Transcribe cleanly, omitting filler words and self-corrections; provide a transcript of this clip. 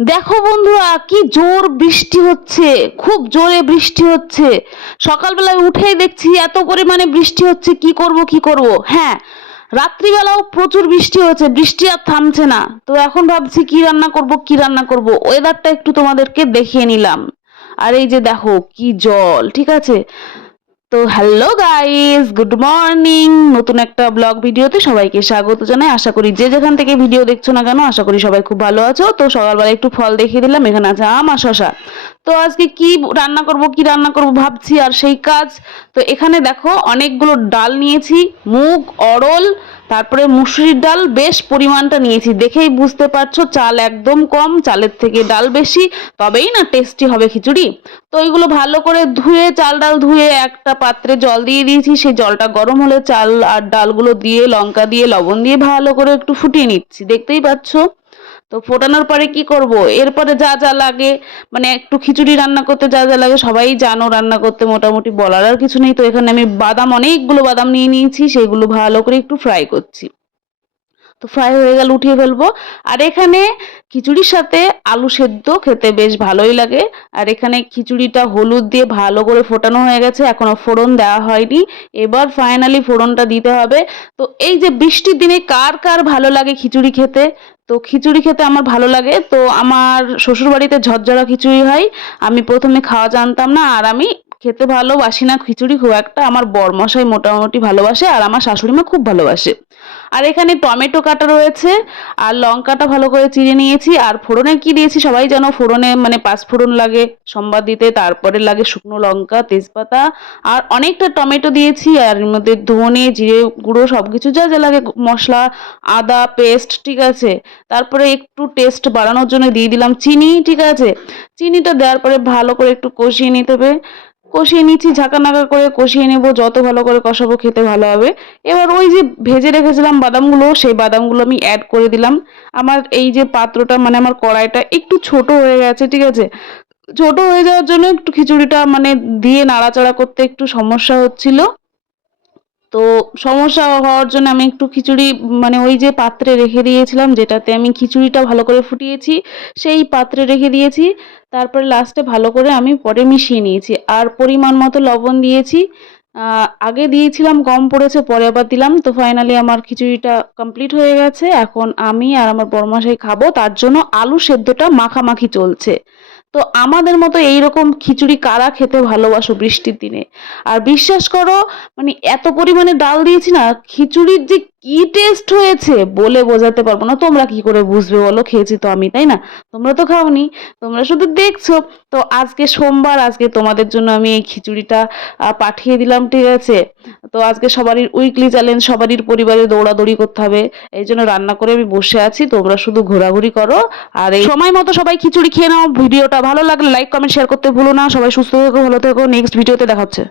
দেখো বন্ধুরা, কি জোর বৃষ্টি হচ্ছে, খুব জোরে বৃষ্টি হচ্ছে। সকালবেলায় উঠেই দেখছি এত পরিমাণে বৃষ্টি হচ্ছে, কি করব কি করব। হ্যাঁ, রাত্রিবেলাও প্রচুর বৃষ্টি হচ্ছে, বৃষ্টি আর থামছে না। তো এখন ভাবছি কি রান্না করব কি রান্না করব, ওয়েদারটা একটু তোমাদেরকে দেখিয়ে নিলাম। আর এই যে দেখো কি জল, ঠিক আছে। তো হ্যালো গাইস, গুড মর্নিং। নতুন একটা ব্লগ ভিডিওতে সবাইকে স্বাগত জানাই। আশা করি যে যেখান থেকে ভিডিও দেখছো না কেন, আশা করি সবাই খুব ভালো আছো। তো সকালবেলা একটু ফল দেখিয়ে দিলাম, এখানে আছে আম আর শশা। তো আজকে কি রান্না করব কি রান্না করব ভাবছি, আর সেই কাজ। তো এখানে দেখো অনেকগুলো ডাল নিয়েছি, মুগ, অড়ল, তারপরে মুসুরির ডাল বেশ পরিমাণটা নিয়েছি। দেখেই বুঝতে পারছো চাল একদম কম, চালের থেকে ডাল বেশি, তবেই না টেস্টি হবে খিচুড়ি। তো এইগুলো ভালো করে ধুয়ে, চাল ডাল ধুয়ে একটা পাত্রে জল দিয়ে দিয়েছি। সেই জলটা গরম হলে চাল আর ডালগুলো দিয়ে, লঙ্কা দিয়ে, লবণ দিয়ে ভালো করে একটু ফুটিয়ে নিচ্ছি, দেখতেই পাচ্ছ। তো ফোটানোর পরে কি করব, এরপরে যা যা লাগে, মানে একটু খিচুড়ি রান্না করতে যা যা লাগে সবাই জানো রান্না করতে, মোটামুটি বলার আর কিছু নেই। তো এখানে আমি বাদাম, অনেকগুলো বাদাম নিয়ে নিয়েছি, সেগুলো ভালো করে একটু ফ্রাই করছি। তো ফ্রাই হয়ে গেলে উঠিয়ে ফেলবো। আর এখানে খিচুড়ির সাথে আলু সেদ্ধ খেতে বেশ ভালোই লাগে। আর এখানে খিচুড়িটা হলুদ দিয়ে ভালো করে ফোটানো হয়ে গেছে, এখনো ফোড়ন দেওয়া হয়নি। এবার ফাইনালি ফোড়নটা দিতে হবে। তো এই যে বৃষ্টির দিনে কার কার ভালো লাগে খিচুড়ি খেতে? তো খিচুড়ি খেতে আমার ভালো লাগে। তো আমার শ্বশুরবাড়িতে ঝরঝরা খিচুড়ি হয়। আমি প্রথমে খাওয়া জানতাম না, আর আমি খেতে ভালোবাসি না খিচুড়ি খুব একটা। আমার বরমশাই মোটামুটি ভালোবাসে, আর আমার শাশুড়ি মা খুব ভালোবাসে। আর এখানে টমেটো কাটা রয়েছে, আর লঙ্কাটা ভালো করে চিড়ে নিয়েছি। আর ফোড়নে কি দিয়েছি সবাই জানো, ফোড়নে মানে পাঁচ ফোড়ন লাগে সম্বাদ দিতে, তারপরে লাগে শুকনো লঙ্কা, তেজপাতা, আর অনেকটা টমেটো দিয়েছি। আর এর মধ্যে ধনে, জিরে গুঁড়ো, সব কিছু যা যা লাগে, মশলা, আদা পেস্ট, ঠিক আছে। তারপরে একটু টেস্ট বাড়ানোর জন্য দিয়ে দিলাম চিনি, ঠিক আছে। চিনিটা দেওয়ার পরে ভালো করে একটু কষিয়ে নিতে হবে। কষিয়ে নিচ্ছি, ঝাঁকা নাকা করে কষিয়ে নেবো, যত ভালো করে কষাবো খেতে ভালো হবে। এবার ওই যে ভেজে রেখেছিলাম বাদামগুলো, সেই বাদামগুলো আমি অ্যাড করে দিলাম। আমার এই যে পাত্রটা, মানে আমার কড়াইটা একটু ছোট হয়ে গেছে, ঠিক আছে। ছোট হয়ে যাওয়ার জন্য একটু খিচুড়িটা মানে দিয়ে নাড়াচাড়া করতে একটু সমস্যা হচ্ছিল। তো সমস্যা হওয়ার জন্য আমি একটু খিচুড়ি, মানে ওই যে পাত্রে রেখে দিয়েছিলাম যেটাতে আমি খিচুড়িটা ভালো করে ফুটিয়েছি, সেই পাত্রে রেখে দিয়েছি। তারপরে লাস্টে ভালো করে আমি পরে মিশিয়ে নিয়েছি, আর পরিমাণ মতো লবণ দিয়েছি। আগে দিয়েছিলাম কম পড়েছে, পরে আবার দিলাম। তো ফাইনালি আমার খিচুড়িটা কমপ্লিট হয়ে গেছে। এখন আমি আর আমার বড়মশাই খাবো, তার জন্য আলু সেদ্ধটা মাখামাখি চলছে। তো আমাদের মতো এইরকম খিচুড়ি কারা খেতে ভালোবাসো বৃষ্টির দিনে? আর বিশ্বাস করো, মানে এত পরিমাণে ডাল দিয়েছি না, খিচুড়ির যে কি টেস্ট হয়েছে বলে বোঝাতে পারবো না। তোমরা কি করে বুঝবে বলো, খেয়েছি তো আমি, তাই না? তোমরা তো খাওনি, তোমরা শুধু দেখছো। তো আজকে সোমবার, আজকে তোমাদের জন্য আমি এই খিচুড়িটা পাঠিয়ে দিলাম, ঠিক আছে। তো আজকে সবারই উইকলি চ্যালেঞ্জ, সবারই পরিবারে দৌড়াদৌড়ি করতে হবে, এই জন্য রান্না করে আমি বসে আছি। তোমরা শুধু ঘোরাঘুরি করো, আর এই সময় মতো সবাই খিচুড়ি খেয়ে নাও। ভিডিওটা ভালো লাগলে লাইক কমেন্ট শেয়ার করতে ভুলো না। সবাই সুস্থ থেকো, ভালো থেকো। নেক্সট ভিডিওতে দেখা হচ্ছে।